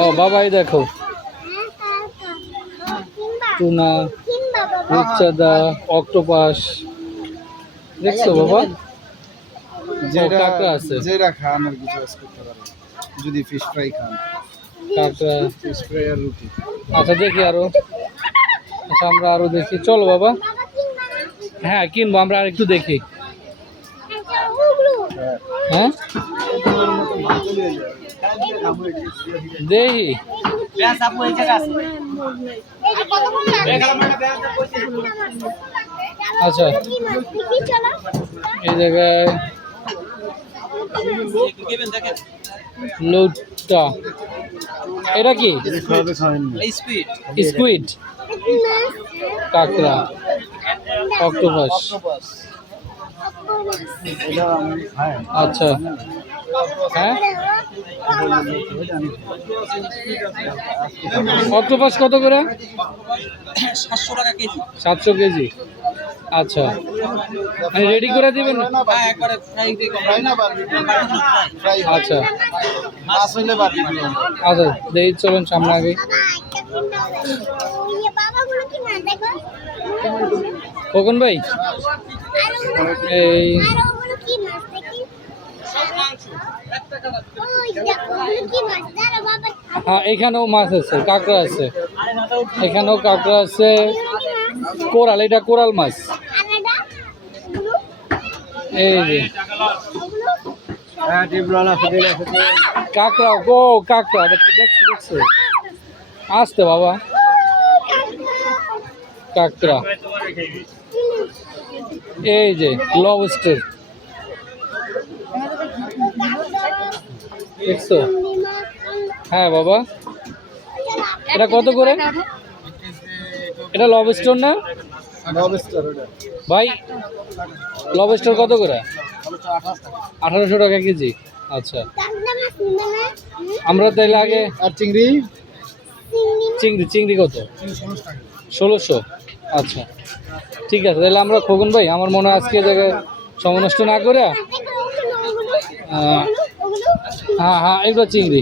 ও বাবাই দেখো। টুনা রূপচাঁদা অক্টোপাস। দেখছ বাবা? কাঁকড়া আছে। যেটা খান আর কিছু কাজ করতে পারে। যদি ফিশ ফ্রাই খান। কাঁকড়া। ফিশ ফ্রাই আর রুটি। আচ্ছা দেখি আরও। আচ্ছা আমরা আরও দেখি। চলো বাবা। হ্যাঁ কিনবো আমরা আর একটু দেখি। হ্যাঁ? দেখি আচ্ছা। এই জায়গায় লোটটা এটা কি? স্কুইড। কাঁকড়া। অক্টোপাস। আচ্ছা। হ্যাঁ? অক্টোপাস কত করে? সাতশো টাকা কেজি। সাতশো কেজি। আচ্ছা। মানে রেডি করে দিবেন? হ্যাঁ একবারে ফ্রাই ফ্রাই না বারবিকিউ ফ্রাই আচ্ছা। আচ্ছা দেখি চলুন সামনে আগে। বাবাগুলো কি না? দেখো। কখন ভাই? এই হ্যাঁ এখানেও মাছ আছে, কাঁকড়া আছে। এখানেও কাঁকড়া আছে। কোরাল, এটা কোরাল মাছ। এই যে। কাঁকড়া, ও কাঁকড়া দেখছি দেখছি। আসতে বাবা। কাঁকড়া। এই যে লবস্টার দেখছ? হ্যাঁ বাবা। এটা কত করে? এটা লবস্টার না? ভাই লবস্টার কত করে? আঠারোশো টাকা কেজি। আচ্ছা? আমরা তাহলে আগে আর চিংড়ি চিংড়ি? চিংড়ি চিংড়ি কত? ষোলোশো। আচ্ছা। ঠিক আছে, তাহলে আমরা খোকন ভাই, আমার মনে হয় আজকে জায়গায় সমনষ্ট না করে হ্যাঁ হ্যাঁ এগুলো চিংড়ি।